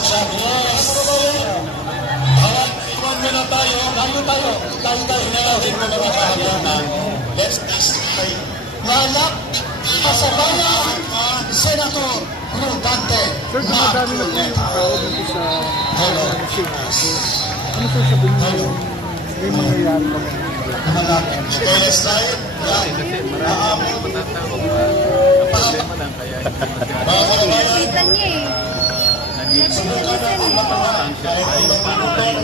Yes! Iwan mo na tayo. Tayo natin mo na makahabunan. Let's destroy. Lalak, kasabaya, Senator Rodante. Sir, dumadami na po yung tao dito sa Senado. Ano sir sabihin mo may mangyayari na po? Okay, let's try it. Kasi marami matatao problema lang kaya Mga kababayan, Kita niya eh. naging Nagsimulan eh. masustansya ay paano tayo